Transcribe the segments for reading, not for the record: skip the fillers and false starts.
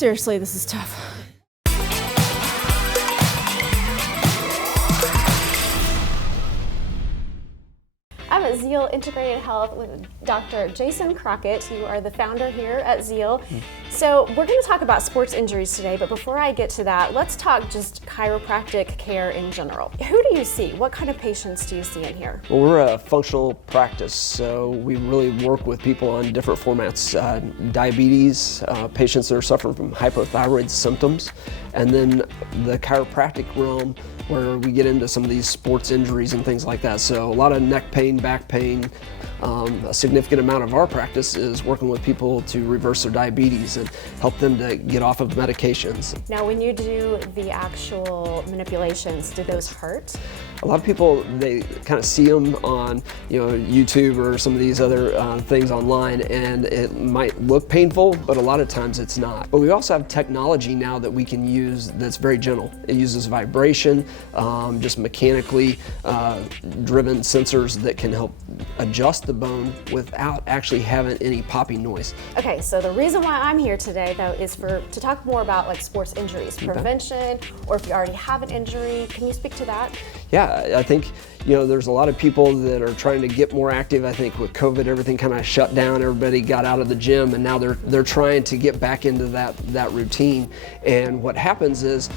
Seriously, this is tough. I'm at Zeal Integrated Health with Dr. Jason Crockett. You are the founder here at Zeal. So we're going to talk about sports injuries today, but before I get to that, let's talk just chiropractic care in general. Who do you see? What kind of patients do you see in here? Well, we're a functional practice, so we really work with people on different formats. Diabetes, patients that are suffering from hypothyroid symptoms, and then the chiropractic realm where we get into some of these sports injuries and things like that. So a lot of neck pain, back pain. A significant amount of our practice is working with people to reverse their diabetes and help them to get off of medications. Now, when you do the actual manipulations, do those hurt? A lot of people, they kind of see them on YouTube or some of these other things online, and it might look painful, but a lot of times it's not. But we also have technology now that we can use that's very gentle. It uses vibration, just mechanically driven sensors that can help adjust the bone without actually having any popping noise. Okay, so the reason why I'm here today, though, is to talk more about like sports injuries, prevention, or if you already have an injury. Can you speak to that? Yeah, I think there's a lot of people that are trying to get more active. I think with COVID, everything kind of shut down. Everybody got out of the gym, and now they're trying to get back into that routine. And what happens is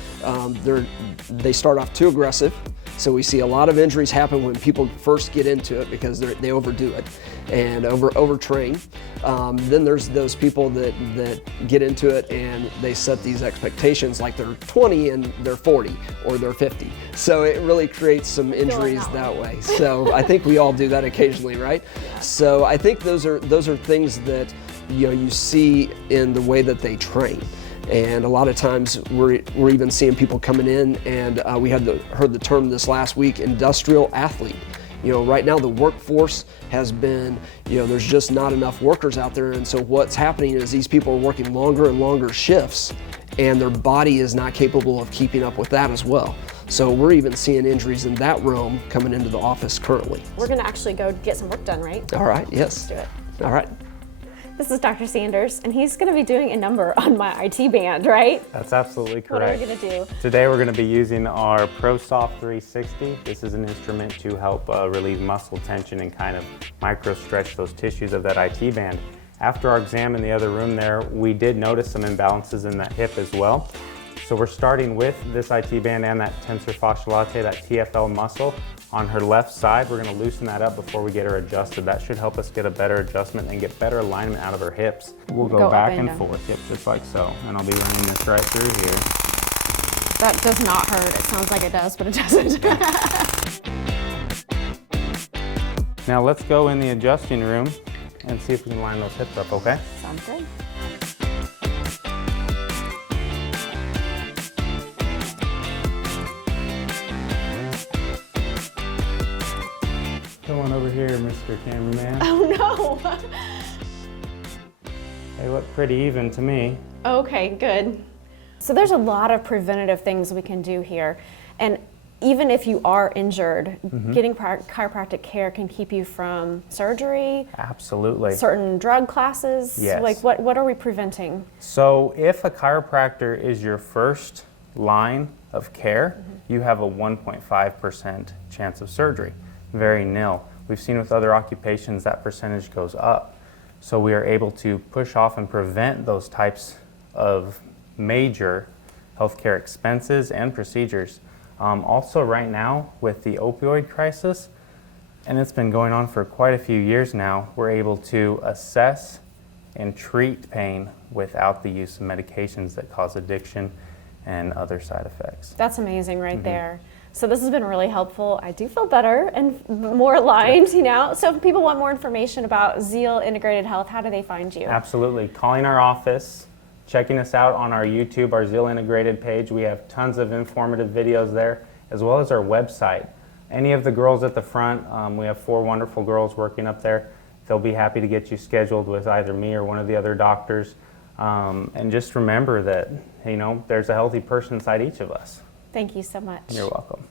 they start off too aggressive. So we see a lot of injuries happen when people first get into it because they overdo it and overtrain. Then there's those people that get into it and they set these expectations like they're 20 and they're 40 or they're 50. So it really creates some injuries that way. So I think we all do that occasionally, right? Yeah. So I think those are things that you see in the way that they train. And a lot of times we're even seeing people coming in, and we heard the term this last week, industrial athlete. Right now the workforce has been, there's just not enough workers out there, and so what's happening is these people are working longer and longer shifts, and their body is not capable of keeping up with that as well. So we're even seeing injuries in that realm coming into the office currently. We're going to actually go get some work done, right? All right, yes. Let's do it. All right. This is Dr. Sanders, and he's going to be doing a number on my IT band, right? That's absolutely correct. What are we going to do? Today we're going to be using our ProSoft 360. This is an instrument to help relieve muscle tension and kind of micro stretch those tissues of that IT band. After our exam in the other room there, we did notice some imbalances in that hip as well. So we're starting with this IT band and that tensor fasciae latae, that TFL muscle. On her left side, we're going to loosen that up before we get her adjusted. That should help us get a better adjustment and get better alignment out of her hips. We'll go back and forth, yep, just like so. And I'll be running this right through here. That does not hurt. It sounds like it does, but it doesn't. Now let's go in the adjusting room and see if we can line those hips up, okay? Sounds good. Come on over here, Mr. Cameraman. Oh no! They look pretty even to me. Okay, good. So there's a lot of preventative things we can do here. And even if you are injured, getting chiropractic care can keep you from surgery. Absolutely. Certain drug classes. Yes. Like what are we preventing? So if a chiropractor is your first line of care, you have a 1.5% chance of surgery. Very nil. We've seen with other occupations that percentage goes up. So we are able to push off and prevent those types of major healthcare expenses and procedures. Also right now with the opioid crisis, and it's been going on for quite a few years now, we're able to assess and treat pain without the use of medications that cause addiction and other side effects. That's amazing right there. So this has been really helpful. I do feel better and more aligned, So if people want more information about Zeal Integrated Health, how do they find you? Absolutely. Calling our office, checking us out on our YouTube, our Zeal Integrated page. We have tons of informative videos there, as well as our website. Any of the girls at the front, we have 4 wonderful girls working up there. They'll be happy to get you scheduled with either me or one of the other doctors. And just remember that, there's a healthy person inside each of us. Thank you so much. You're welcome.